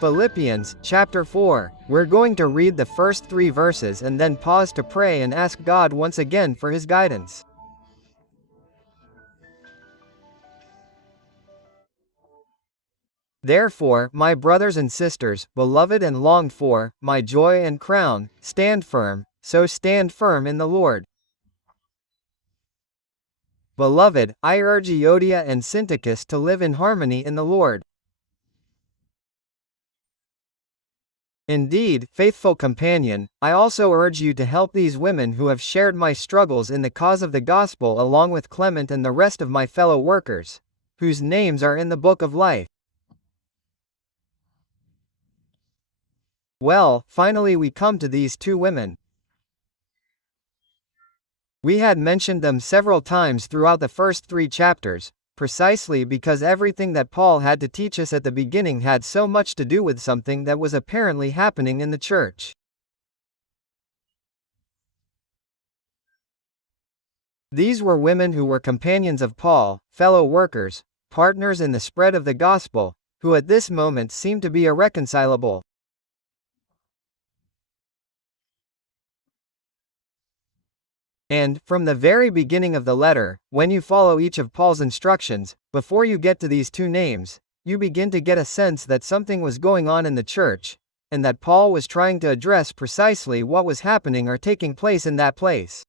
Philippians, chapter 4. We're going to read the first 3 verses and then pause to pray and ask God once again for His guidance. Therefore, my brothers and sisters, beloved and longed for, my joy and crown, stand firm, so stand firm in the Lord. Beloved, I urge Euodia and Syntychus to live in harmony in the Lord. Indeed, faithful companion, I also urge you to help these women who have shared my struggles in the cause of the gospel along with Clement and the rest of my fellow workers, whose names are in the book of life. Well, finally we come to these 2 women. We had mentioned them several times throughout the first 3 chapters, precisely because everything that Paul had to teach us at the beginning had so much to do with something that was apparently happening in the church. These were women who were companions of Paul, fellow workers, partners in the spread of the gospel, who at this moment seemed to be irreconcilable. And, from the very beginning of the letter, when you follow each of Paul's instructions, before you get to these 2 names, you begin to get a sense that something was going on in the church, and that Paul was trying to address precisely what was happening or taking place in that place.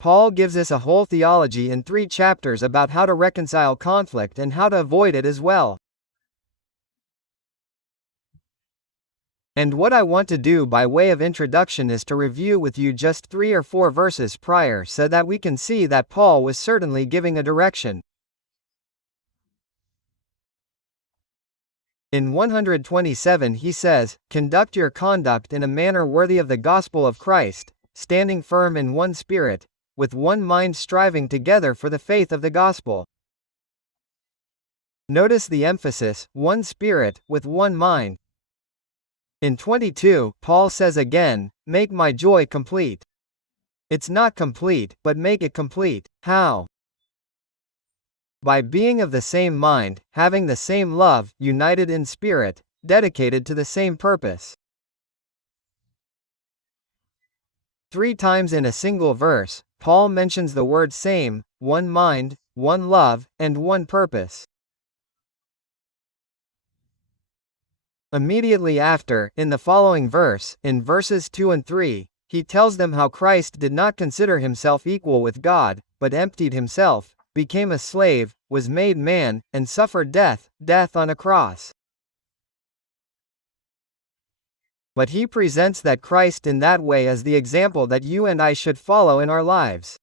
Paul gives us a whole theology in 3 chapters about how to reconcile conflict and how to avoid it as well. And what I want to do by way of introduction is to review with you just 3 or 4 verses prior so that we can see that Paul was certainly giving a direction. In 127 he says, "Conduct your conduct in a manner worthy of the gospel of Christ, standing firm in one spirit, with one mind striving together for the faith of the gospel." Notice the emphasis, one spirit, with one mind. In 22, Paul says again, "Make my joy complete." It's not complete, but make it complete. How? By being of the same mind, having the same love, united in spirit, dedicated to the same purpose. 3 times in a single verse, Paul mentions the word same, one mind, one love, and one purpose. Immediately after, in the following verse, in verses 2 and 3, he tells them how Christ did not consider himself equal with God, but emptied himself, became a slave, was made man, and suffered death on a cross. But he presents that Christ in that way as the example that you and I should follow in our lives.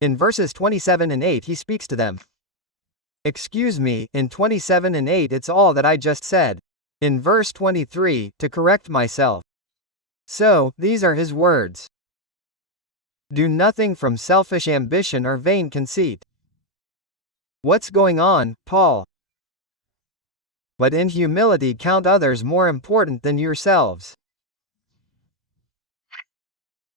In verses 27 and 8 he speaks to them. Excuse me, in 27 and 8 it's all that I just said. In verse 23, to correct myself. So, these are his words. Do nothing from selfish ambition or vain conceit. What's going on, Paul? But in humility count others more important than yourselves.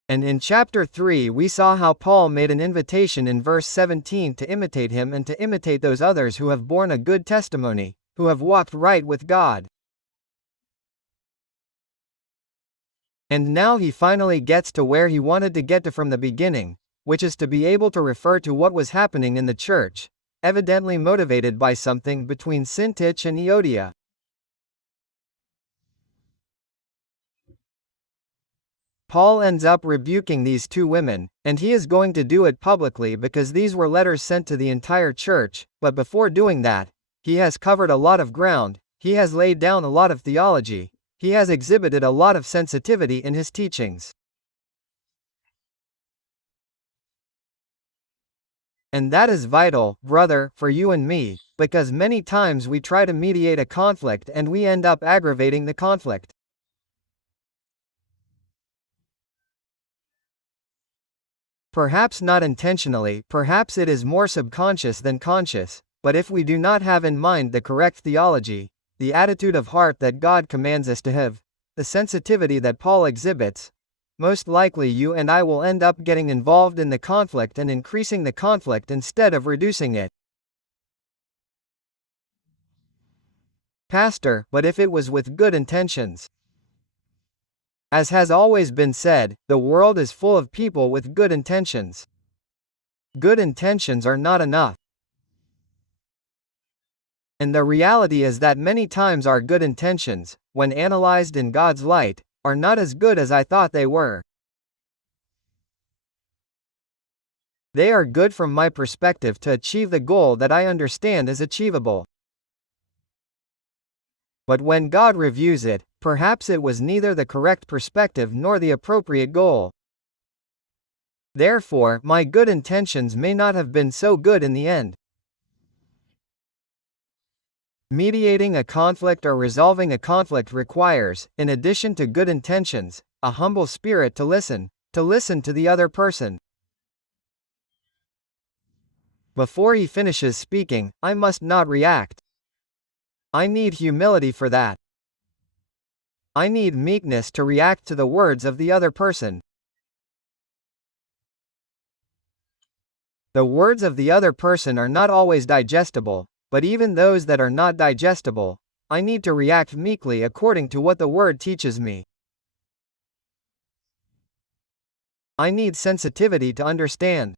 And in chapter 3 we saw how Paul made an invitation in verse 17 to imitate him and to imitate those others who have borne a good testimony, who have walked right with God. And now he finally gets to where he wanted to get to from the beginning, which is to be able to refer to what was happening in the church, evidently motivated by something between Syntyche and Euodia. Paul ends up rebuking these 2 women, and he is going to do it publicly because these were letters sent to the entire church, but before doing that, he has covered a lot of ground, he has laid down a lot of theology, he has exhibited a lot of sensitivity in his teachings. And that is vital, brother, for you and me, because many times we try to mediate a conflict and we end up aggravating the conflict. Perhaps not intentionally, perhaps it is more subconscious than conscious, but if we do not have in mind the correct theology, the attitude of heart that God commands us to have, the sensitivity that Paul exhibits, most likely you and I will end up getting involved in the conflict and increasing the conflict instead of reducing it. Pastor, but if it was with good intentions. As has always been said, the world is full of people with good intentions. Good intentions are not enough. And the reality is that many times our good intentions, when analyzed in God's light, are not as good as I thought they were. They are good from my perspective to achieve the goal that I understand is achievable. But when God reviews it, perhaps it was neither the correct perspective nor the appropriate goal. Therefore, my good intentions may not have been so good in the end. Mediating a conflict or resolving a conflict requires, in addition to good intentions, a humble spirit to listen to the other person. Before he finishes speaking, I must not react. I need humility for that. I need meekness to react to the words of the other person. The words of the other person are not always digestible, but even those that are not digestible, I need to react meekly according to what the word teaches me. I need sensitivity to understand.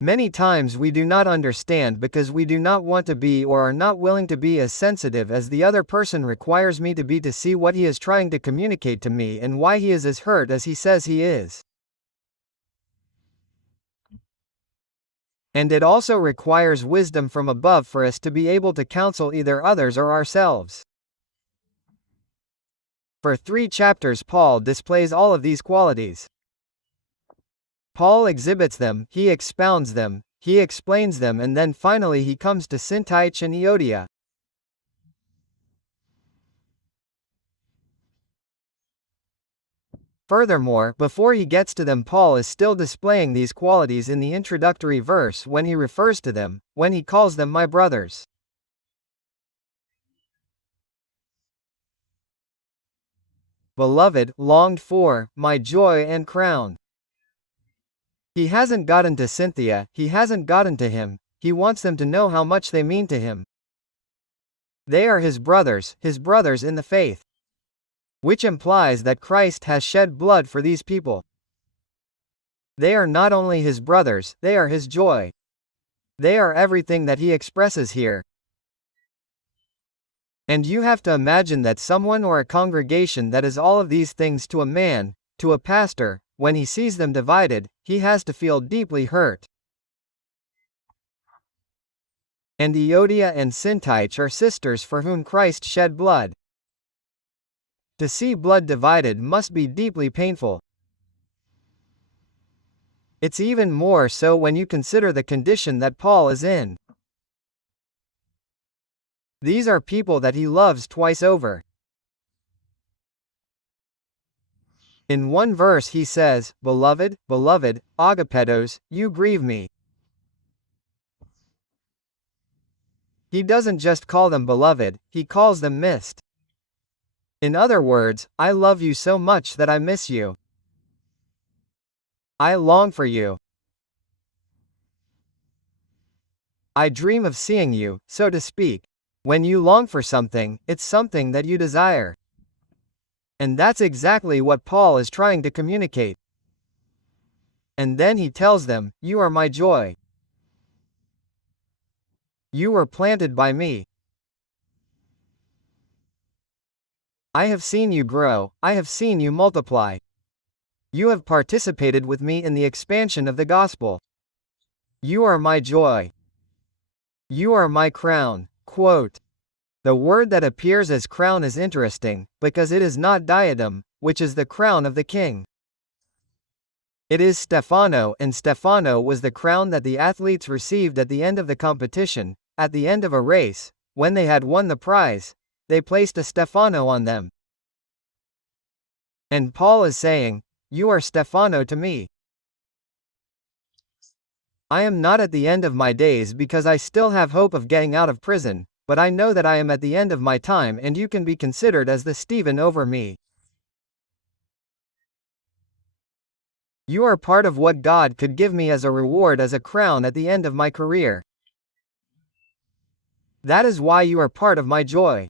Many times we do not understand because we do not want to be or are not willing to be as sensitive as the other person requires me to be to see what he is trying to communicate to me and why he is as hurt as he says he is. And it also requires wisdom from above for us to be able to counsel either others or ourselves. For 3 chapters Paul displays all of these qualities. Paul exhibits them, he expounds them, he explains them, and then finally he comes to Syntyche and Euodia. Furthermore, before he gets to them, Paul is still displaying these qualities in the introductory verse when he refers to them, when he calls them my brothers. Beloved, longed for, my joy and crown. He hasn't gotten to Cynthia, he hasn't gotten to him, he wants them to know how much they mean to him. They are his brothers in the faith. Which implies that Christ has shed blood for these people. They are not only his brothers, they are his joy. They are everything that he expresses here. And you have to imagine that someone or a congregation that is all of these things to a man, to a pastor, when he sees them divided, he has to feel deeply hurt. And Euodia and Syntyche are sisters for whom Christ shed blood. To see blood divided must be deeply painful. It's even more so when you consider the condition that Paul is in. These are people that he loves twice over. In one verse he says, Beloved, beloved, agapetos, you grieve me. He doesn't just call them beloved, he calls them missed. In other words, I love you so much that I miss you. I long for you. I dream of seeing you, so to speak. When you long for something, it's something that you desire. And that's exactly what Paul is trying to communicate. And then he tells them, You are my joy. You were planted by me. I have seen you grow, I have seen you multiply. You have participated with me in the expansion of the gospel. You are my joy. You are my crown. Quote. The word that appears as crown is interesting, because it is not diadem, which is the crown of the king. It is Stephano, and Stephano was the crown that the athletes received at the end of the competition. At the end of a race, when they had won the prize, they placed a Stephano on them. And Paul is saying, You are Stephano to me. I am not at the end of my days because I still have hope of getting out of prison, but I know that I am at the end of my time and you can be considered as the Stephen over me. You are part of what God could give me as a reward, as a crown at the end of my career. That is why you are part of my joy.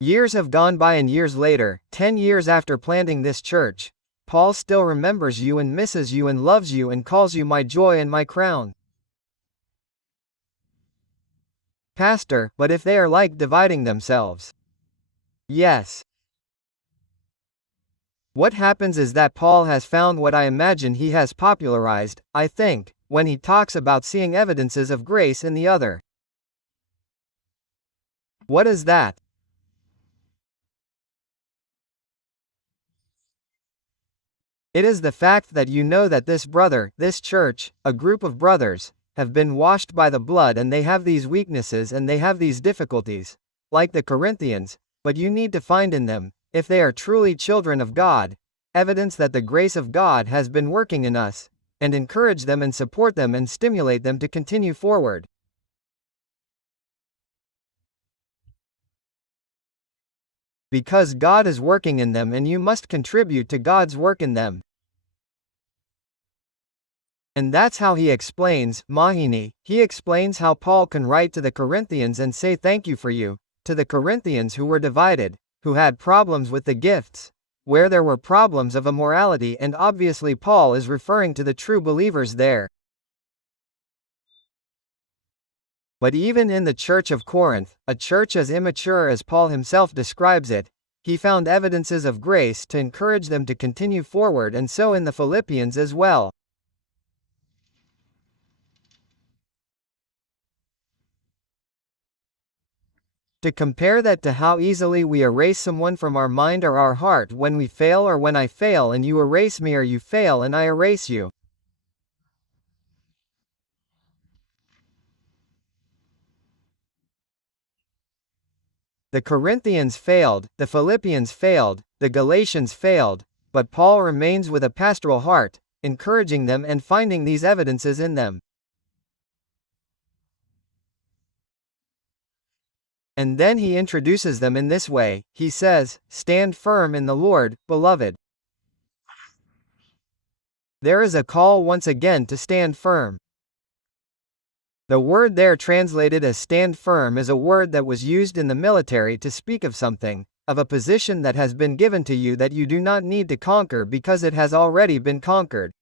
Years have gone by, and years later, 10 years after planting this church, Paul still remembers you and misses you and loves you and calls you my joy and my crown. Pastor, but if they are like dividing themselves. Yes. What happens is that Paul has found what I imagine he has popularized, I think, when he talks about seeing evidences of grace in the other. What is that? It is the fact that you know that this brother, this church, a group of brothers, have been washed by the blood, and they have these weaknesses and they have these difficulties, like the Corinthians, but you need to find in them, if they are truly children of God, evidence that the grace of God has been working in us, and encourage them and support them and stimulate them to continue forward. Because God is working in them and you must contribute to God's work in them. And that's how he explains, Mahini, he explains how Paul can write to the Corinthians and say thank you for you, to the Corinthians who were divided, who had problems with the gifts, where there were problems of immorality, and obviously Paul is referring to the true believers there. But even in the church of Corinth, a church as immature as Paul himself describes it, he found evidences of grace to encourage them to continue forward, and so in the Philippians as well. To compare that to how easily we erase someone from our mind or our heart when we fail, or when I fail and you erase me, or you fail and I erase you. The Corinthians failed, the Philippians failed, the Galatians failed, but Paul remains with a pastoral heart, encouraging them and finding these evidences in them. And then he introduces them in this way. He says, "Stand firm in the Lord, beloved." There is a call once again to stand firm. The word there translated as stand firm is a word that was used in the military to speak of something, of a position that has been given to you that you do not need to conquer because it has already been conquered.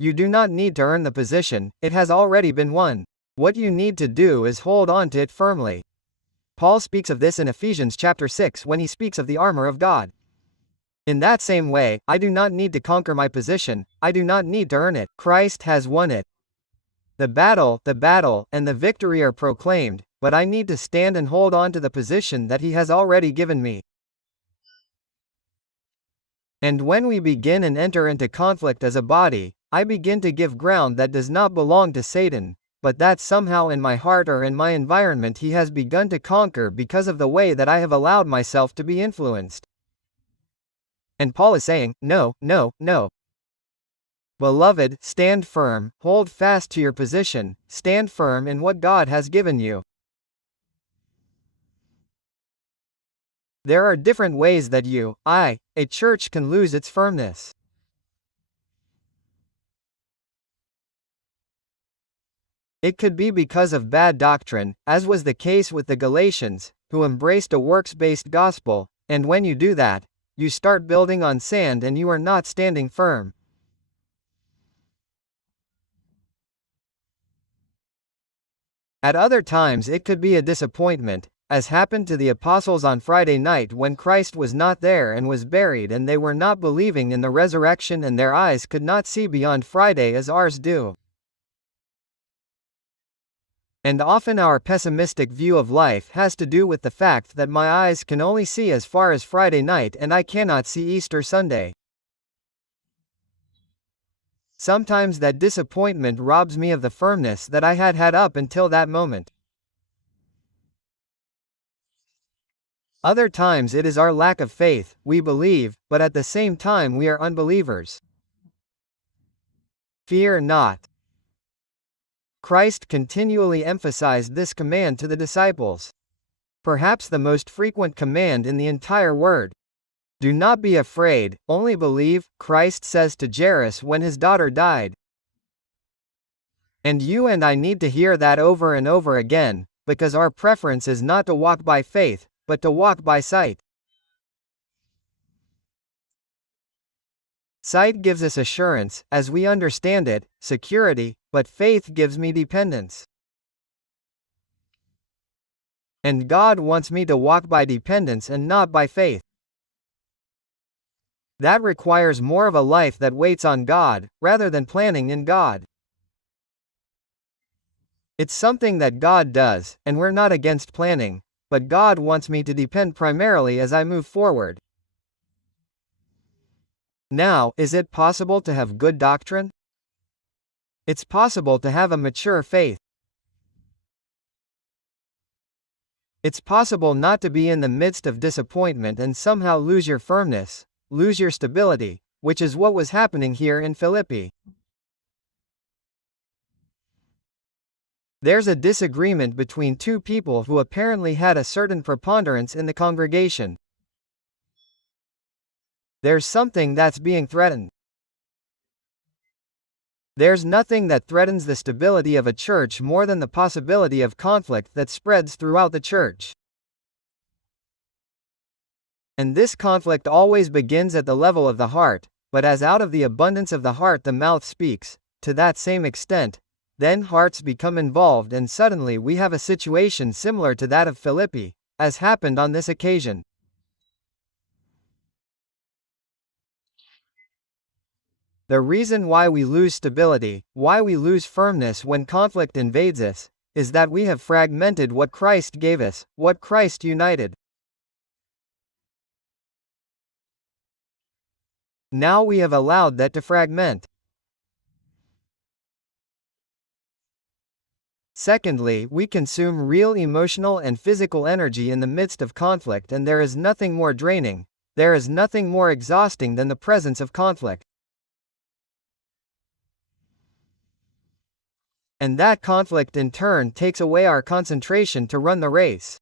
You do not need to earn the position, it has already been won. What you need to do is hold on to it firmly. Paul speaks of this in Ephesians chapter 6 when he speaks of the armor of God. In that same way, I do not need to conquer my position, I do not need to earn it, Christ has won it. The battle, and the victory are proclaimed, but I need to stand and hold on to the position that he has already given me. And when we begin and enter into conflict as a body, I begin to give ground that does not belong to Satan, but that somehow in my heart or in my environment he has begun to conquer because of the way that I have allowed myself to be influenced. And Paul is saying, no. Beloved, stand firm, hold fast to your position, stand firm in what God has given you. There are different ways that a church can lose its firmness. It could be because of bad doctrine, as was the case with the Galatians, who embraced a works-based gospel, and when you do that, you start building on sand and you are not standing firm. At other times it could be a disappointment, as happened to the apostles on Friday night when Christ was not there and was buried, and they were not believing in the resurrection and their eyes could not see beyond Friday as ours do. And often our pessimistic view of life has to do with the fact that my eyes can only see as far as Friday night and I cannot see Easter Sunday. Sometimes that disappointment robs me of the firmness that I had up until that moment. Other times it is our lack of faith, we believe, but at the same time we are unbelievers. Fear not. Christ continually emphasized this command to the disciples. Perhaps the most frequent command in the entire word. Do not be afraid, only believe, Christ says to Jairus when his daughter died. And you and I need to hear that over and over again, because our preference is not to walk by faith, but to walk by sight. Sight gives us assurance, as we understand it, security, but faith gives me dependence. And God wants me to walk by dependence and not by faith. That requires more of a life that waits on God, rather than planning in God. It's something that God does, and we're not against planning, but God wants me to depend primarily as I move forward. Now, is it possible to have good doctrine? It's possible to have a mature faith. It's possible not to be in the midst of disappointment and somehow lose your firmness, lose your stability, which is what was happening here in Philippi. There's a disagreement between two people who apparently had a certain preponderance in the congregation. There's something that's being threatened. There's nothing that threatens the stability of a church more than the possibility of conflict that spreads throughout the church. And this conflict always begins at the level of the heart, but as out of the abundance of the heart the mouth speaks, to that same extent, then hearts become involved and suddenly we have a situation similar to that of Philippi, as happened on this occasion. The reason why we lose stability, why we lose firmness when conflict invades us, is that we have fragmented what Christ gave us, what Christ united. Now we have allowed that to fragment. Secondly, we consume real emotional and physical energy in the midst of conflict, and there is nothing more draining, there is nothing more exhausting than the presence of conflict. And that conflict in turn takes away our concentration to run the race.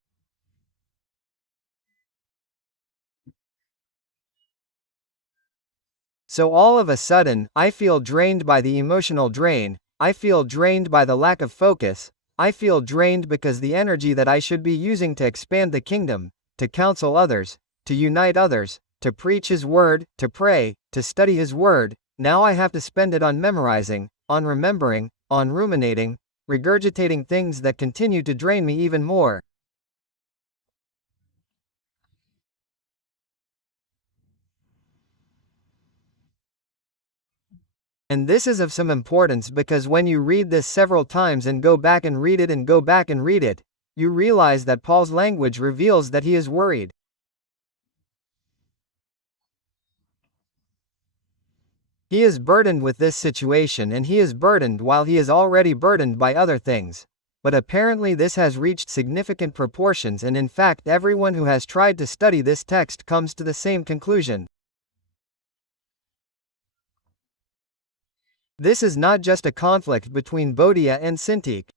So all of a sudden, I feel drained by the emotional drain, I feel drained by the lack of focus, I feel drained because the energy that I should be using to expand the kingdom, to counsel others, to unite others, to preach His word, to pray, to study His word, now I have to spend it on memorizing, on remembering, on ruminating, regurgitating things that continue to drain me even more. And this is of some importance because when you read this several times and go back and read it and go back and read it, you realize that Paul's language reveals that he is worried. He is burdened with this situation, and he is burdened while he is already burdened by other things. But apparently this has reached significant proportions, and in fact everyone who has tried to study this text comes to the same conclusion. This is not just a conflict between Bodia and Syntyche.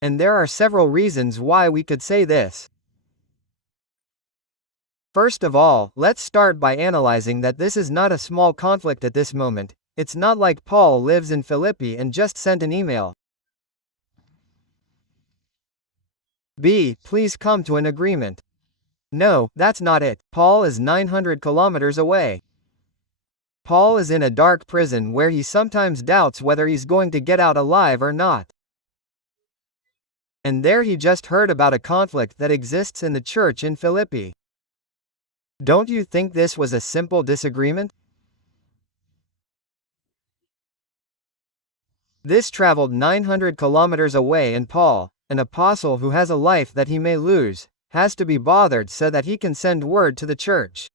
And there are several reasons why we could say this. First of all, let's start by analyzing that this is not a small conflict at this moment. It's not like Paul lives in Philippi and just sent an email. B. Please come to an agreement. No, that's not it. Paul is 900 kilometers away. Paul is in a dark prison where he sometimes doubts whether he's going to get out alive or not. And there he just heard about a conflict that exists in the church in Philippi. Don't you think this was a simple disagreement? This traveled 900 kilometers away, and Paul, an apostle who has a life that he may lose, has to be bothered so that he can send word to the church.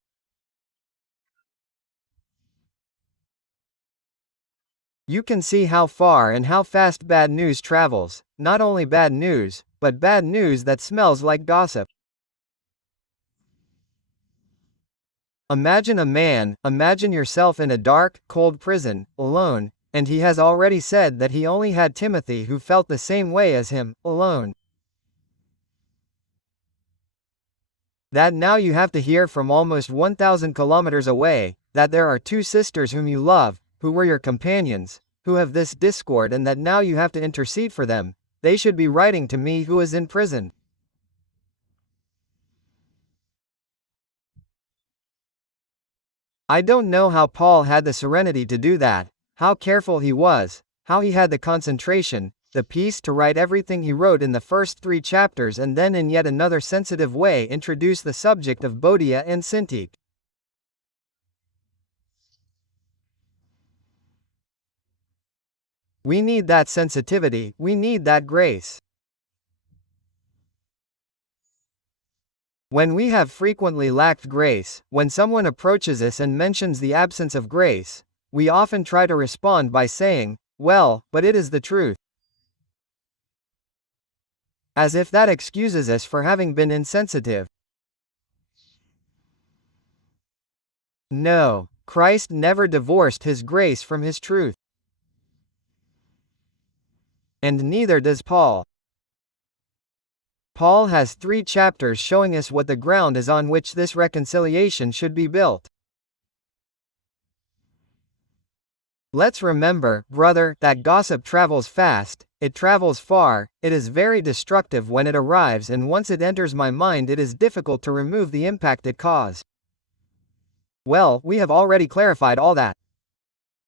You can see how far and how fast bad news travels, not only bad news, but bad news that smells like gossip. Imagine yourself in a dark, cold prison, alone, and he has already said that he only had Timothy who felt the same way as him, alone. That now you have to hear from almost 1,000 kilometers away, that there are two sisters whom you love, who were your companions, who have this discord, and that now you have to intercede for them. They should be writing to me who is in prison. I don't know how Paul had the serenity to do that, how careful he was, how he had the concentration, the peace to write everything he wrote in the first 3 chapters and then in yet another sensitive way introduce the subject of Bodia and Syntyche. We need that sensitivity, we need that grace. When we have frequently lacked grace, when someone approaches us and mentions the absence of grace, we often try to respond by saying, "Well, but it is the truth." As if that excuses us for having been insensitive. No, Christ never divorced his grace from his truth. And neither does Paul. Paul has 3 chapters showing us what the ground is on which this reconciliation should be built. Let's remember, brother, that gossip travels fast, it travels far, it is very destructive when it arrives, and once it enters my mind it is difficult to remove the impact it caused. Well, we have already clarified all that.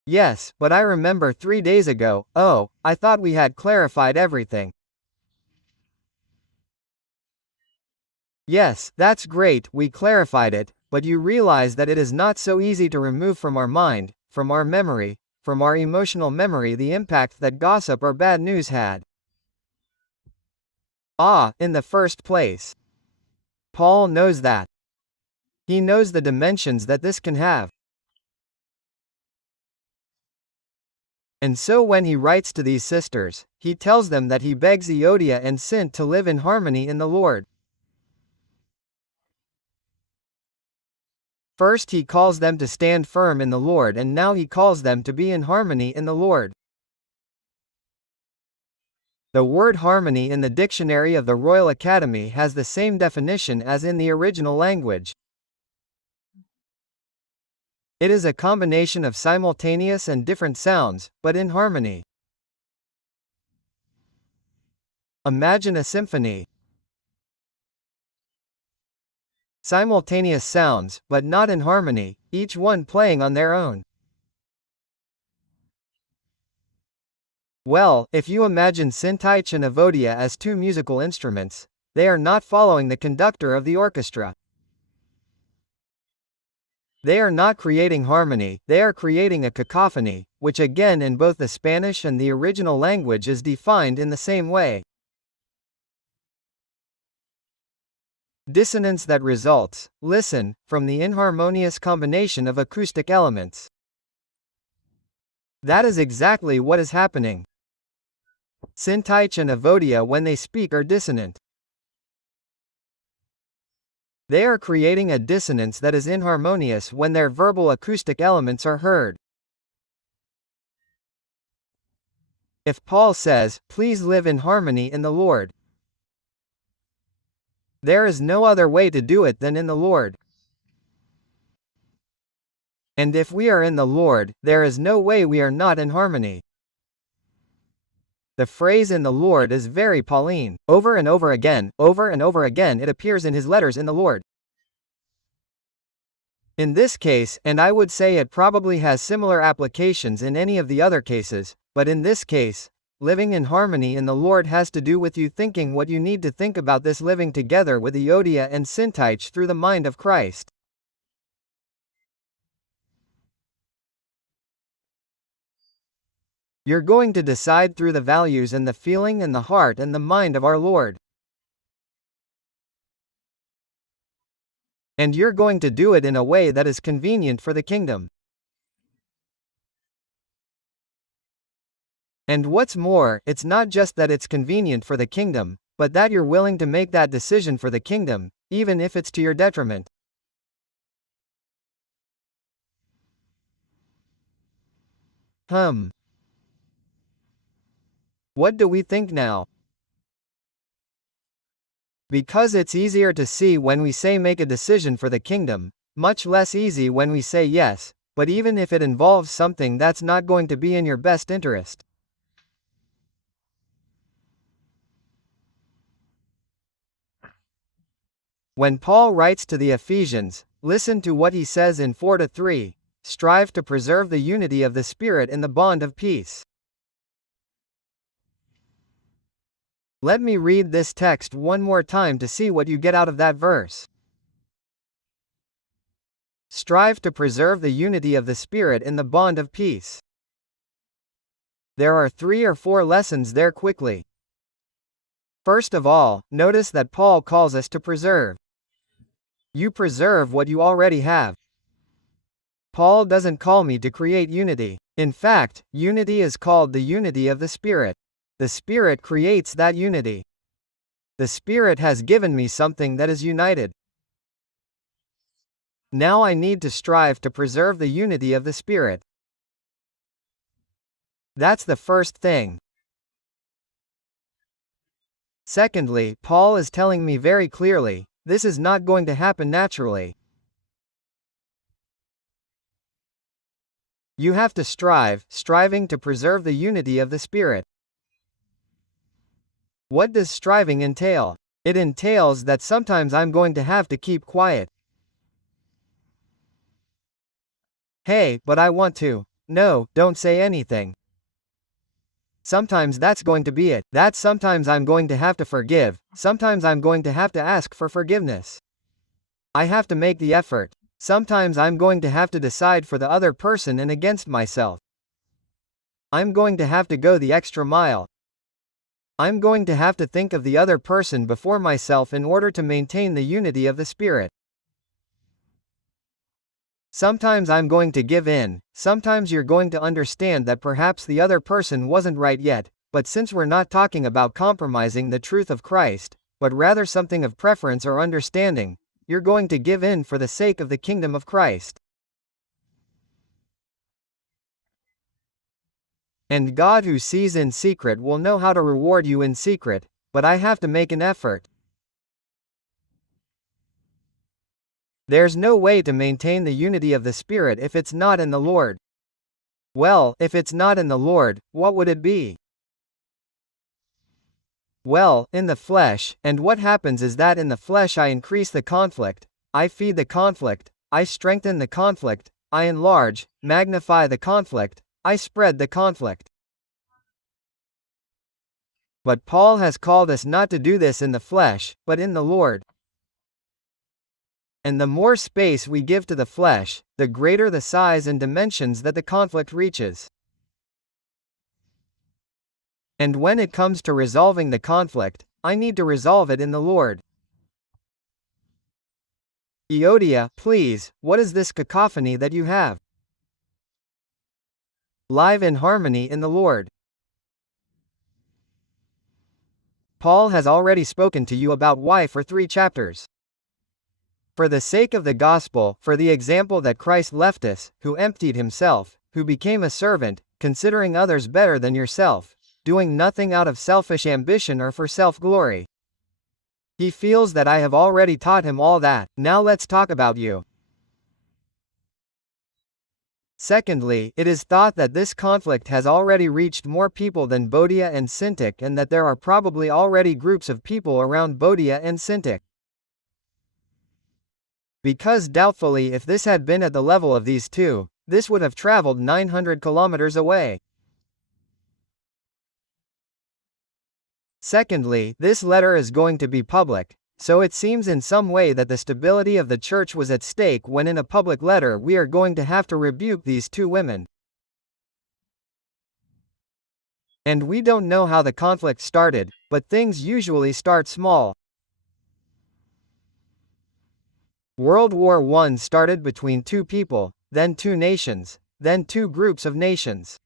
Yes, but I remember 3 days ago, oh, I thought we had clarified everything. Yes, that's great, we clarified it, but you realize that it is not so easy to remove from our mind, from our memory, from our emotional memory the impact that gossip or bad news had. In the first place. Paul knows that. He knows the dimensions that this can have. And so when he writes to these sisters, he tells them that he begs Euodia and Syntyche to live in harmony in the Lord. First he calls them to stand firm in the Lord, and now he calls them to be in harmony in the Lord. The word harmony in the dictionary of the Royal Academy has the same definition as in the original language. It is a combination of simultaneous and different sounds, but in harmony. Imagine a symphony. Simultaneous sounds, but not in harmony, each one playing on their own. Well, if you imagine Syntyche and Euodia as 2 musical instruments, they are not following the conductor of the orchestra. They are not creating harmony, they are creating a cacophony, which again in both the Spanish and the original language is defined in the same way. Dissonance that results, listen, from the inharmonious combination of acoustic elements. That is exactly what is happening. Syntyche and Euodia, when they speak, are dissonant. They are creating a dissonance that is inharmonious when their verbal acoustic elements are heard. If Paul says, "Please live in harmony in the Lord," there is no other way to do it than in the Lord. And if we are in the Lord, there is no way we are not in harmony. The phrase "in the Lord" is very Pauline. Over and over again it appears in his letters in the Lord. In this case, and I would say it probably has similar applications in any of the other cases, but in this case, living in harmony in the Lord has to do with you thinking what you need to think about this living together with Euodia and Syntyche through the mind of Christ. You're going to decide through the values and the feeling and the heart and the mind of our Lord. And you're going to do it in a way that is convenient for the kingdom. And what's more, it's not just that it's convenient for the kingdom, but that you're willing to make that decision for the kingdom, even if it's to your detriment. What do we think now? Because it's easier to see when we say make a decision for the kingdom, much less easy when we say yes, but even if it involves something that's not going to be in your best interest. When Paul writes to the Ephesians, listen to what he says in 4-3, strive to preserve the unity of the Spirit in the bond of peace. Let me read this text one more time to see what you get out of that verse. Strive to preserve the unity of the Spirit in the bond of peace. There are 3 or 4 lessons there quickly. First of all, notice that Paul calls us to preserve. You preserve what you already have. Paul doesn't call me to create unity. In fact, unity is called the unity of the Spirit. The Spirit creates that unity. The Spirit has given me something that is united. Now I need to strive to preserve the unity of the Spirit. That's the first thing. Secondly, Paul is telling me very clearly, this is not going to happen naturally. You have to striving to preserve the unity of the Spirit. What does striving entail? It entails that sometimes I'm going to have to keep quiet. Hey, but I want to. No, don't say anything. Sometimes that's going to be it. That sometimes I'm going to have to forgive, sometimes I'm going to have to ask for forgiveness. I have to make the effort. Sometimes I'm going to have to decide for the other person and against myself. I'm going to have to go the extra mile. I'm going to have to think of the other person before myself in order to maintain the unity of the Spirit. Sometimes I'm going to give in, sometimes you're going to understand that perhaps the other person wasn't right yet, but since we're not talking about compromising the truth of Christ, but rather something of preference or understanding, you're going to give in for the sake of the kingdom of Christ. And God who sees in secret will know how to reward you in secret, but I have to make an effort. There's no way to maintain the unity of the Spirit if it's not in the Lord. Well, if it's not in the Lord, what would it be? Well, in the flesh, and what happens is that in the flesh I increase the conflict, I feed the conflict, I strengthen the conflict, I enlarge, magnify the conflict, I spread the conflict. But Paul has called us not to do this in the flesh, but in the Lord. And the more space we give to the flesh, the greater the size and dimensions that the conflict reaches. And when it comes to resolving the conflict, I need to resolve it in the Lord. Euodia, please, what is this cacophony that you have? Live in harmony in the Lord. Paul has already spoken to you about why for 3 chapters. For the sake of the gospel, for the example that Christ left us, who emptied himself, who became a servant, considering others better than yourself, doing nothing out of selfish ambition or for self-glory. He feels that I have already taught him all that. Now let's talk about you. Secondly, it is thought that this conflict has already reached more people than Bodia and Syntyche and that there are probably already groups of people around Bodia and Syntyche. Because doubtfully if this had been at the level of these two, this would have traveled 900 kilometers away. Secondly, this letter is going to be public, so it seems in some way that the stability of the church was at stake when in a public letter we are going to have to rebuke these 2 women. And we don't know how the conflict started, but things usually start small. World War I started between 2 people, then 2 nations, then 2 groups of nations.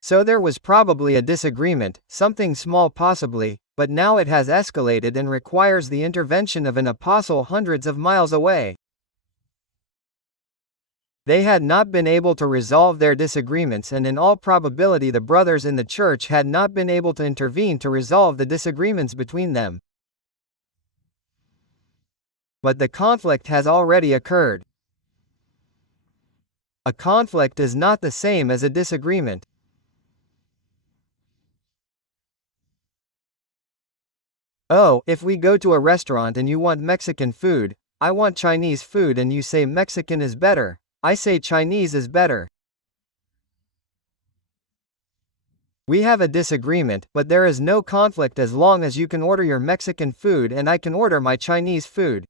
So there was probably a disagreement, something small possibly, but now it has escalated and requires the intervention of an apostle hundreds of miles away. They had not been able to resolve their disagreements, and in all probability the brothers in the church had not been able to intervene to resolve the disagreements between them. but the conflict has already occurred. A conflict is not the same as a disagreement. Oh, if we go to a restaurant and you want Mexican food, I want Chinese food, and you say Mexican is better, I say Chinese is better. We have a disagreement, but there is no conflict as long as you can order your Mexican food and I can order my Chinese food.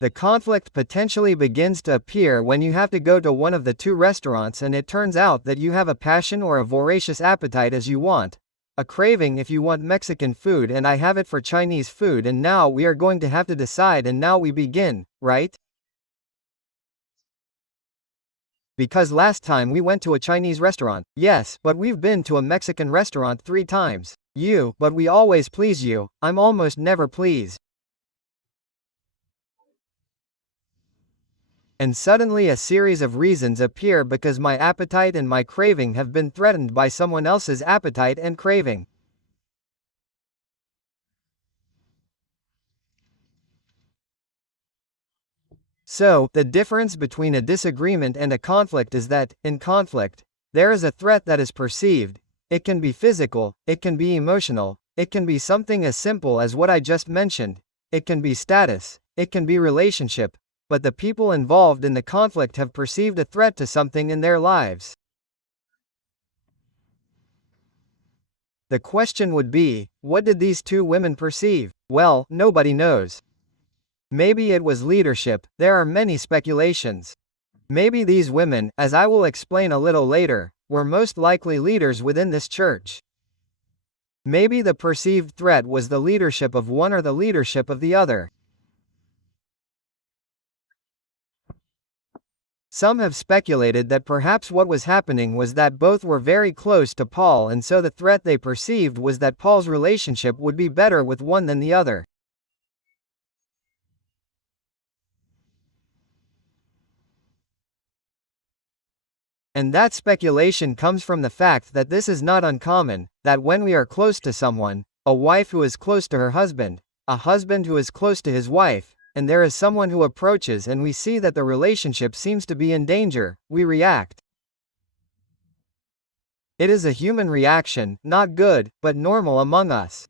The conflict potentially begins to appear when you have to go to one of the two restaurants and it turns out that you have a passion or a voracious appetite as you want, a craving if you want Mexican food and I have it for Chinese food, and now we are going to have to decide, and now we begin, right? Because last time we went to a Chinese restaurant. Yes, but we've been to a Mexican restaurant 3 times. But we always please you, I'm almost never pleased. And suddenly a series of reasons appear because my appetite and my craving have been threatened by someone else's appetite and craving. So, the difference between a disagreement and a conflict is that, in conflict, there is a threat that is perceived. It can be physical, it can be emotional, it can be something as simple as what I just mentioned, it can be status, it can be relationship, but the people involved in the conflict have perceived a threat to something in their lives. The question would be, what did these two women perceive? Well, nobody knows. Maybe it was leadership, there are many speculations. Maybe these women, as I will explain a little later, were most likely leaders within this church. Maybe the perceived threat was the leadership of one or the leadership of the other. Some have speculated that perhaps what was happening was that both were very close to Paul, and so the threat they perceived was that Paul's relationship would be better with one than the other. And that speculation comes from the fact that this is not uncommon, that when we are close to someone, a wife who is close to her husband, a husband who is close to his wife, and there is someone who approaches and we see that the relationship seems to be in danger, we react. It is a human reaction, not good, but normal among us.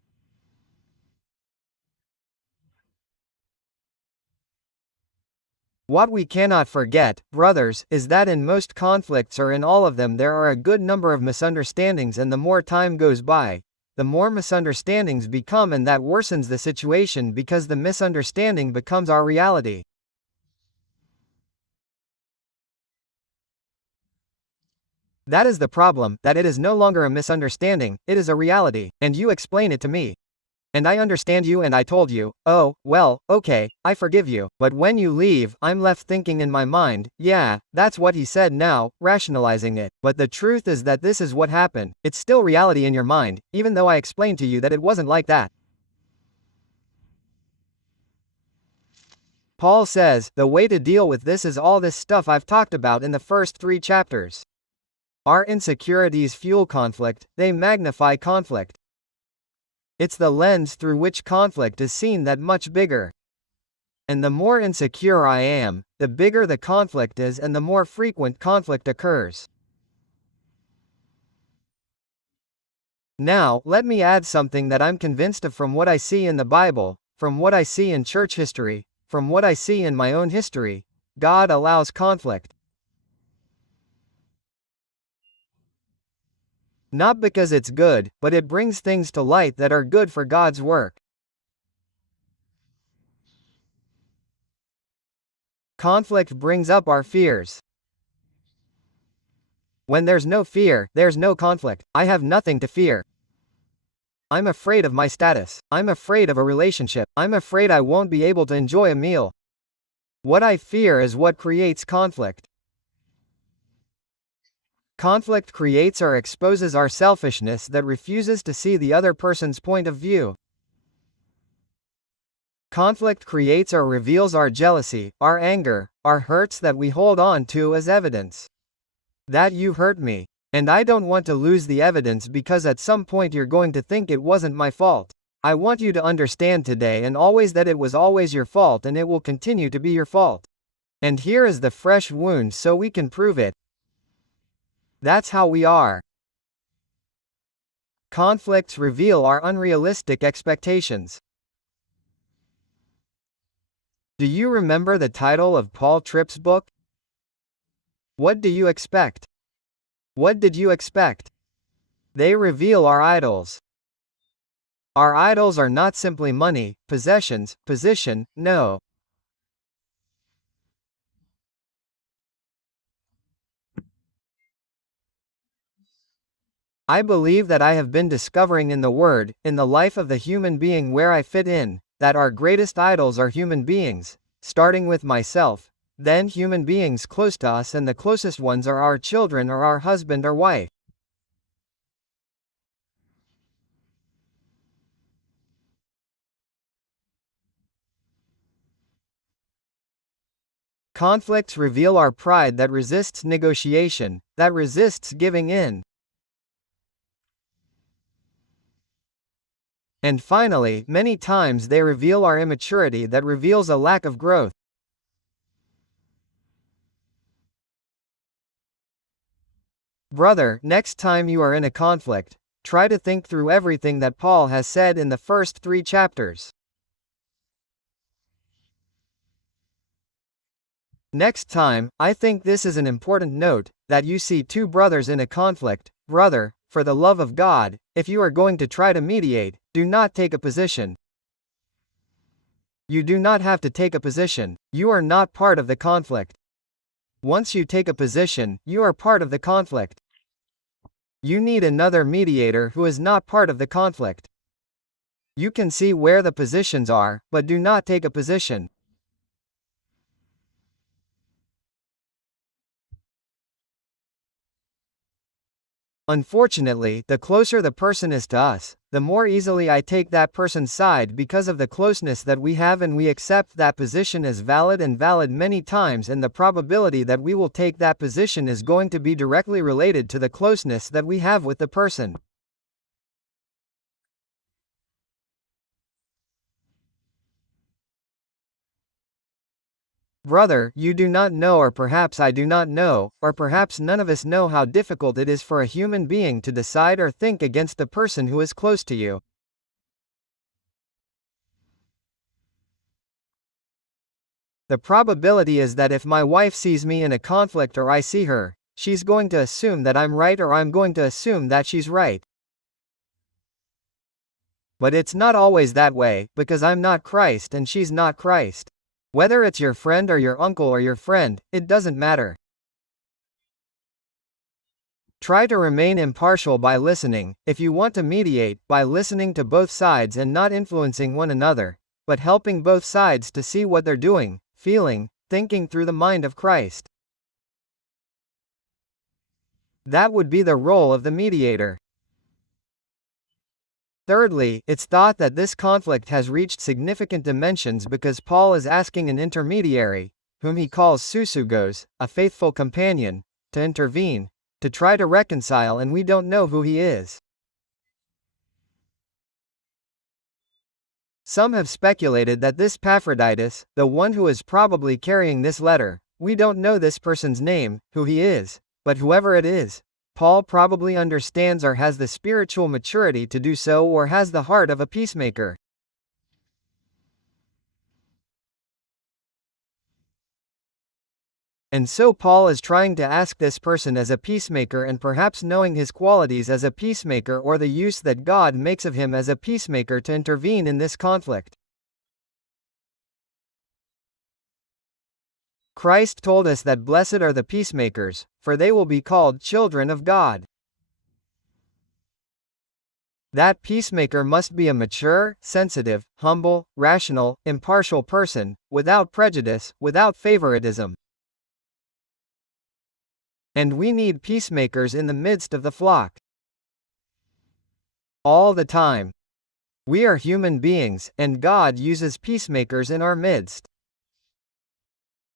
What we cannot forget, brothers, is that in most conflicts, or in all of them, there are a good number of misunderstandings, and the more time goes by, the more misunderstandings become, and that worsens the situation because the misunderstanding becomes our reality. That is the problem, that it is no longer a misunderstanding, it is a reality, and you explain it to me. And I understand you, and I told you, oh, well, okay, I forgive you, but when you leave, I'm left thinking in my mind, yeah, that's what he said now, rationalizing it. But the truth is that this is what happened. It's still reality in your mind, even though I explained to you that it wasn't like that. Paul says, the way to deal with this is all this stuff I've talked about in the first 3 chapters. Our insecurities fuel conflict, they magnify conflict. It's the lens through which conflict is seen that much bigger. And the more insecure I am, the bigger the conflict is, and the more frequent conflict occurs. Now, let me add something that I'm convinced of from what I see in the Bible, from what I see in church history, from what I see in my own history. God allows conflict. Not because it's good, but it brings things to light that are good for God's work. Conflict brings up our fears. When there's no fear, there's no conflict. I have nothing to fear. I'm afraid of my status. I'm afraid of a relationship. I'm afraid I won't be able to enjoy a meal. What I fear is what creates conflict. Conflict creates or exposes our selfishness that refuses to see the other person's point of view. Conflict creates or reveals our jealousy, our anger, our hurts that we hold on to as evidence. That you hurt me. And I don't want to lose the evidence because at some point you're going to think it wasn't my fault. I want you to understand today and always that it was always your fault and it will continue to be your fault. And here is the fresh wound so we can prove it. That's how we are. Conflicts reveal our unrealistic expectations. Do you remember the title of Paul Tripp's book? What do you expect? What did you expect? They reveal our idols. Our idols are not simply money, possessions, position, no. I believe that I have been discovering in the Word, in the life of the human being where I fit in, that our greatest idols are human beings, starting with myself, then human beings close to us, and the closest ones are our children or our husband or wife. Conflicts reveal our pride that resists negotiation, that resists giving in. And finally, many times they reveal our immaturity that reveals a lack of growth. Brother, next time you are in a conflict, try to think through everything that Paul has said in the first 3 chapters. Next time, I think this is an important note, that you see 2 brothers in a conflict. Brother, for the love of God, if you are going to try to mediate, do not take a position. You do not have to take a position. You are not part of the conflict. Once you take a position, you are part of the conflict. You need another mediator who is not part of the conflict. You can see where the positions are, but do not take a position. Unfortunately, the closer the person is to us, the more easily I take that person's side because of the closeness that we have, and we accept that position as valid and valid many times, and the probability that we will take that position is going to be directly related to the closeness that we have with the person. Brother, you do not know, or perhaps I do not know, or perhaps none of us know how difficult it is for a human being to decide or think against the person who is close to you. The probability is that if my wife sees me in a conflict or I see her, she's going to assume that I'm right, or I'm going to assume that she's right. But it's not always that way, because I'm not Christ and she's not Christ. Whether it's your friend or your uncle or your friend, it doesn't matter. Try to remain impartial by listening, if you want to mediate, by listening to both sides and not influencing one another, but helping both sides to see what they're doing, feeling, thinking through the mind of Christ. That would be the role of the mediator. Thirdly, it's thought that this conflict has reached significant dimensions because Paul is asking an intermediary, whom he calls susugos, a faithful companion, to intervene, to try to reconcile, and we don't know who he is. Some have speculated that this Epaphroditus, the one who is probably carrying this letter, we don't know this person's name, who he is, but whoever it is, Paul probably understands or has the spiritual maturity to do so, or has the heart of a peacemaker. And so Paul is trying to ask this person as a peacemaker, and perhaps knowing his qualities as a peacemaker or the use that God makes of him as a peacemaker, to intervene in this conflict. Christ told us that blessed are the peacemakers, for they will be called children of God. That peacemaker must be a mature, sensitive, humble, rational, impartial person, without prejudice, without favoritism. And we need peacemakers in the midst of the flock. All the time. We are human beings, and God uses peacemakers in our midst.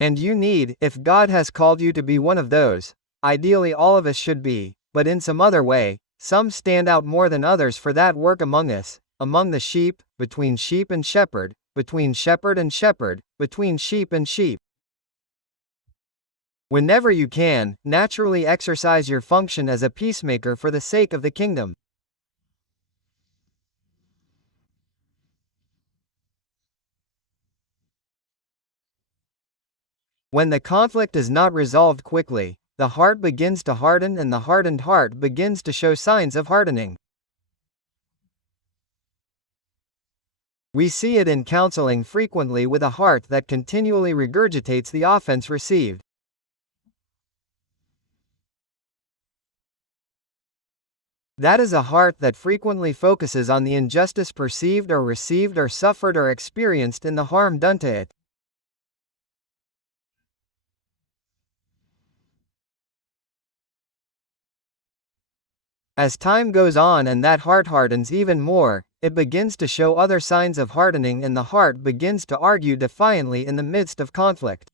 And you need, if God has called you to be one of those, ideally all of us should be, but in some other way, some stand out more than others for that work among us, among the sheep, between sheep and shepherd, between shepherd and shepherd, between sheep and sheep. Whenever you can, naturally exercise your function as a peacemaker for the sake of the kingdom. When the conflict is not resolved quickly, the heart begins to harden and the hardened heart begins to show signs of hardening. We see it in counseling frequently with a heart that continually regurgitates the offense received. That is a heart that frequently focuses on the injustice perceived or received or suffered or experienced in the harm done to it. As time goes on and that heart hardens even more, it begins to show other signs of hardening and the heart begins to argue defiantly in the midst of conflict.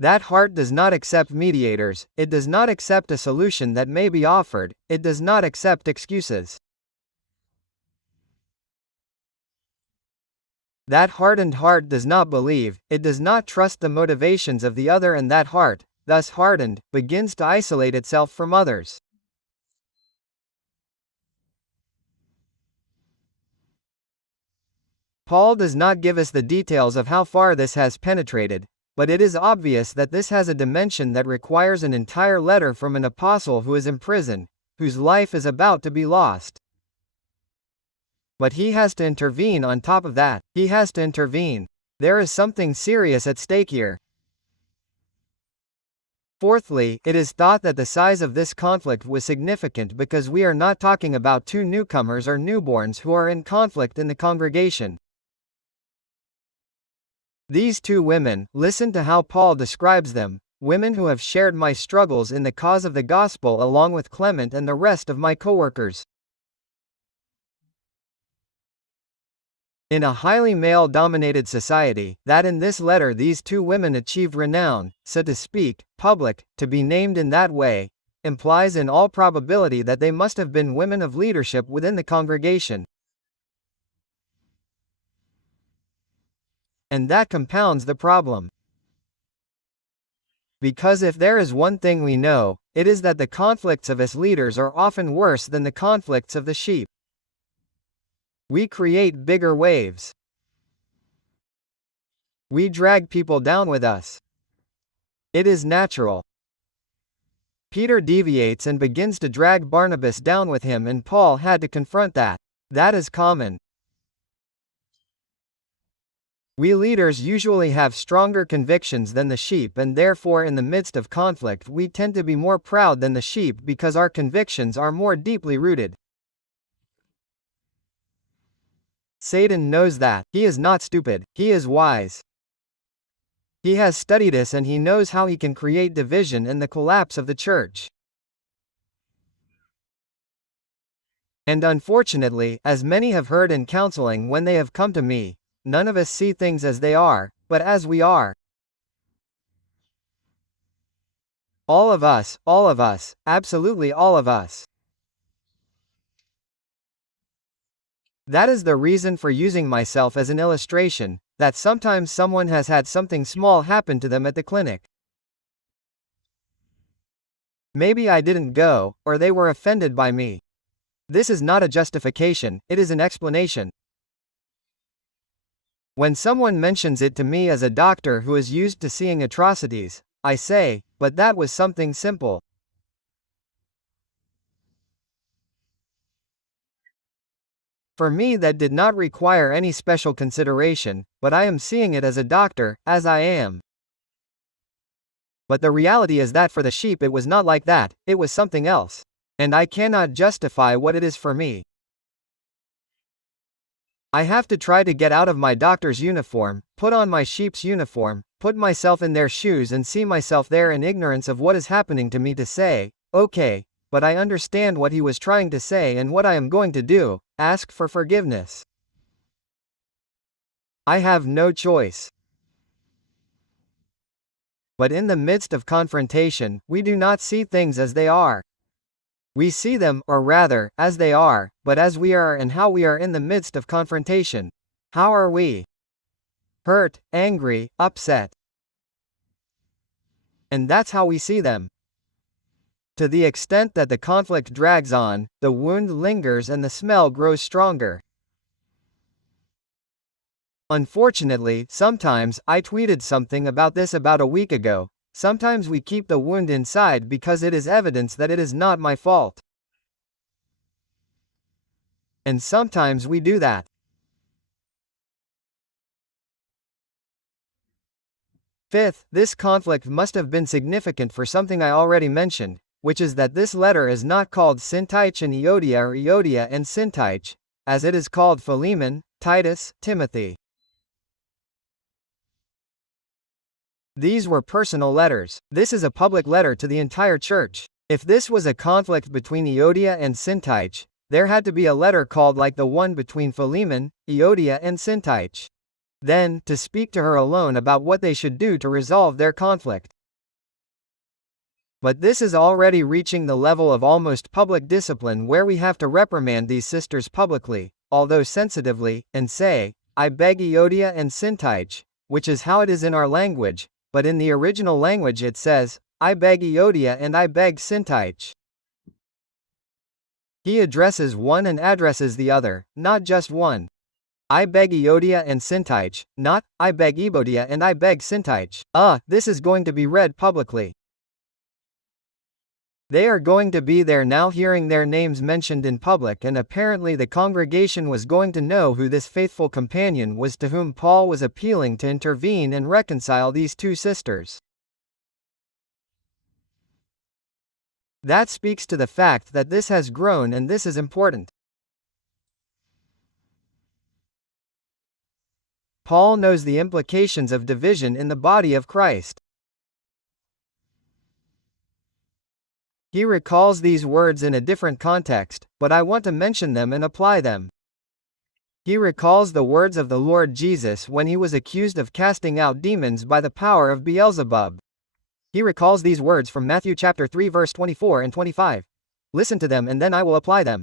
That heart does not accept mediators, it does not accept a solution that may be offered, it does not accept excuses. That hardened heart does not believe, it does not trust the motivations of the other, and that heart, thus hardened, begins to isolate itself from others. Paul does not give us the details of how far this has penetrated, but it is obvious that this has a dimension that requires an entire letter from an apostle who is imprisoned, whose life is about to be lost. But he has to intervene on top of that, he has to intervene. There is something serious at stake here. Fourthly, it is thought that the size of this conflict was significant because we are not talking about two newcomers or newborns who are in conflict in the congregation. These two women, listen to how Paul describes them, women who have shared my struggles in the cause of the gospel along with Clement and the rest of my co-workers. In a highly male-dominated society, that in this letter these two women achieved renown, so to speak, public, to be named in that way, implies in all probability that they must have been women of leadership within the congregation. And that compounds the problem. Because if there is one thing we know, it is that the conflicts of us leaders are often worse than the conflicts of the sheep. We create bigger waves. We drag people down with us. It is natural. Peter deviates and begins to drag Barnabas down with him, and Paul had to confront that. That is common. We leaders usually have stronger convictions than the sheep, and therefore in the midst of conflict we tend to be more proud than the sheep because our convictions are more deeply rooted. Satan knows that. He is not stupid, he is wise. He has studied us and he knows how he can create division and the collapse of the church. And unfortunately, as many have heard in counseling when they have come to me, none of us see things as they are, but as we are. All of us, absolutely all of us. That is the reason for using myself as an illustration, that sometimes someone has had something small happen to them at the clinic. Maybe I didn't go, or they were offended by me. This is not a justification, it is an explanation. When someone mentions it to me as a doctor who is used to seeing atrocities, I say, but that was something simple. For me that did not require any special consideration, but I am seeing it as a doctor, as I am. But the reality is that for the sheep it was not like that, it was something else. And I cannot justify what it is for me. I have to try to get out of my doctor's uniform, put on my sheep's uniform, put myself in their shoes and see myself there in ignorance of what is happening to me to say, okay, but I understand what he was trying to say and what I am going to do, ask for forgiveness. I have no choice. But in the midst of confrontation, we do not see things as they are. We see them, or rather, as they are, but as we are and how we are in the midst of confrontation. How are we? Hurt, angry, upset. And that's how we see them. To the extent that the conflict drags on, the wound lingers and the smell grows stronger. Unfortunately, sometimes, I tweeted something about this about a week ago, sometimes we keep the wound inside because it is evidence that it is not my fault. And sometimes we do that. Fifth, this conflict must have been significant for something I already mentioned, which is that this letter is not called Syntyche and Euodia or Euodia and Syntyche, as it is called Philemon, Titus, Timothy. These were personal letters. This is a public letter to the entire church. If this was a conflict between Euodia and Syntyche, there had to be a letter called like the one between Philemon, Euodia and Syntyche. Then, to speak to her alone about what they should do to resolve their conflict. But this is already reaching the level of almost public discipline where we have to reprimand these sisters publicly, although sensitively, and say, I beg Euodia and Syntyche, which is how it is in our language, but in the original language it says, I beg Euodia and I beg Syntyche. He addresses one and addresses the other, not just one. I beg Euodia and Syntyche, not, I beg Euodia and I beg Syntyche. This is going to be read publicly. They are going to be there now hearing their names mentioned in public, and apparently the congregation was going to know who this faithful companion was to whom Paul was appealing to intervene and reconcile these two sisters. That speaks to the fact that this has grown, and this is important. Paul knows the implications of division in the body of Christ. He recalls these words in a different context, but I want to mention them and apply them. He recalls the words of the Lord Jesus when he was accused of casting out demons by the power of Beelzebub. He recalls these words from Matthew chapter 3 verse 24 and 25. Listen to them and then I will apply them.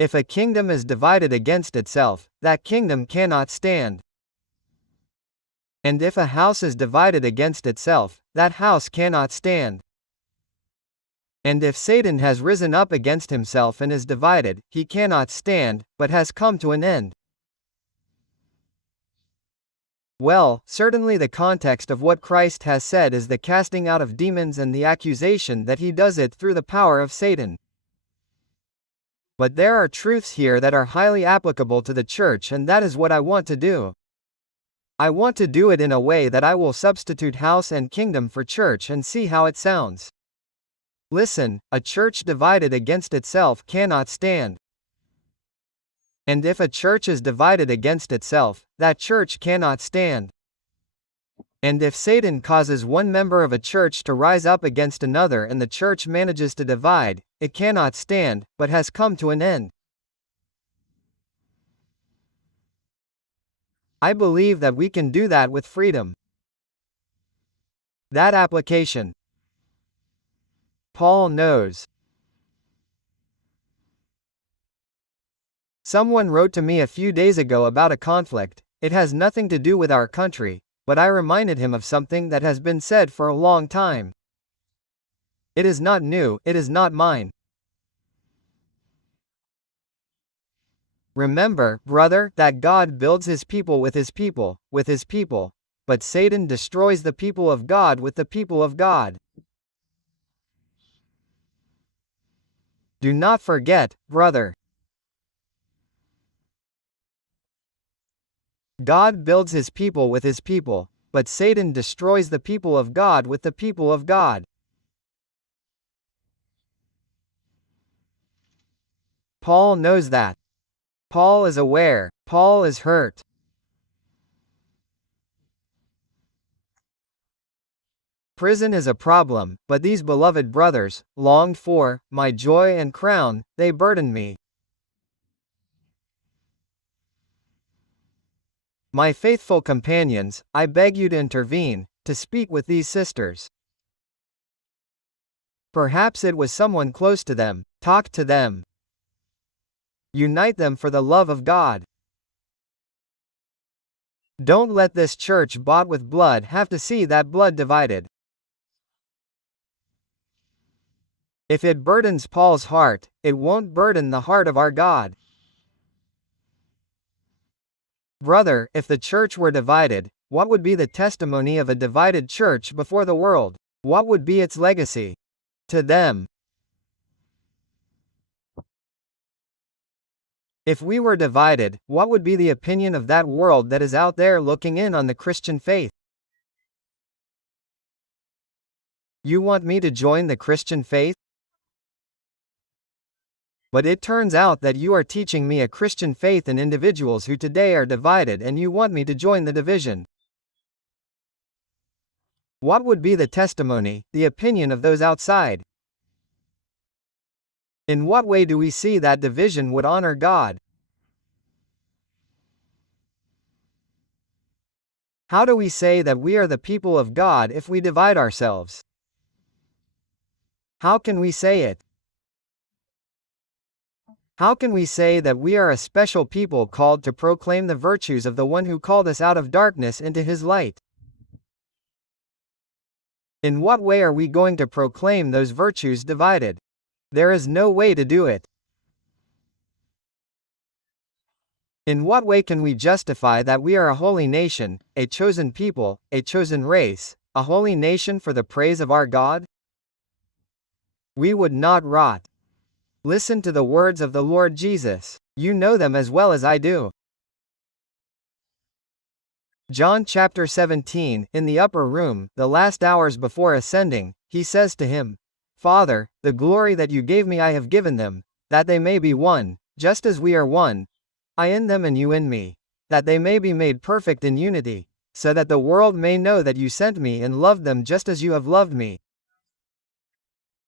If a kingdom is divided against itself, that kingdom cannot stand. And if a house is divided against itself, that house cannot stand. And if Satan has risen up against himself and is divided, he cannot stand, but has come to an end. Well, certainly the context of what Christ has said is the casting out of demons and the accusation that he does it through the power of Satan. But there are truths here that are highly applicable to the church, and that is what I want to do. I want to do it in a way that I will substitute house and kingdom for church and see how it sounds. Listen, a church divided against itself cannot stand. And if a church is divided against itself, that church cannot stand. And if Satan causes one member of a church to rise up against another and the church manages to divide, it cannot stand, but has come to an end. I believe that we can do that with freedom. That application. Paul knows. Someone wrote to me a few days ago about a conflict. It has nothing to do with our country, but I reminded him of something that has been said for a long time. It is not new, it is not mine. Remember, brother, that God builds his people, but Satan destroys the people of God with the people of God. Do not forget, brother. God builds his people, but Satan destroys the people of God with the people of God. Paul knows that. Paul is aware. Paul is hurt. Prison is a problem, but these beloved brothers, longed for, my joy and crown, they burden me. My faithful companions, I beg you to intervene, to speak with these sisters. Perhaps it was someone close to them. Talk to them. Unite them for the love of God. Don't let this church bought with blood have to see that blood divided. If it burdens Paul's heart, it won't burden the heart of our God. Brother, if the church were divided, what would be the testimony of a divided church before the world? What would be its legacy? To them. If we were divided, what would be the opinion of that world that is out there looking in on the Christian faith? You want me to join the Christian faith? But it turns out that you are teaching me a Christian faith in individuals who today are divided, and you want me to join the division. What would be the testimony, the opinion of those outside? In what way do we see that division would honor God? How do we say that we are the people of God if we divide ourselves? How can we say it? How can we say that we are a special people called to proclaim the virtues of the one who called us out of darkness into his light? In what way are we going to proclaim those virtues divided? There is no way to do it. In what way can we justify that we are a holy nation, a chosen people, a chosen race, a holy nation for the praise of our God? We would not rot. Listen to the words of the Lord Jesus. You know them as well as I do. John chapter 17, in the upper room, the last hours before ascending, he says to him, Father, the glory that you gave me I have given them, that they may be one, just as we are one, I in them and you in me, that they may be made perfect in unity, so that the world may know that you sent me and loved them just as you have loved me.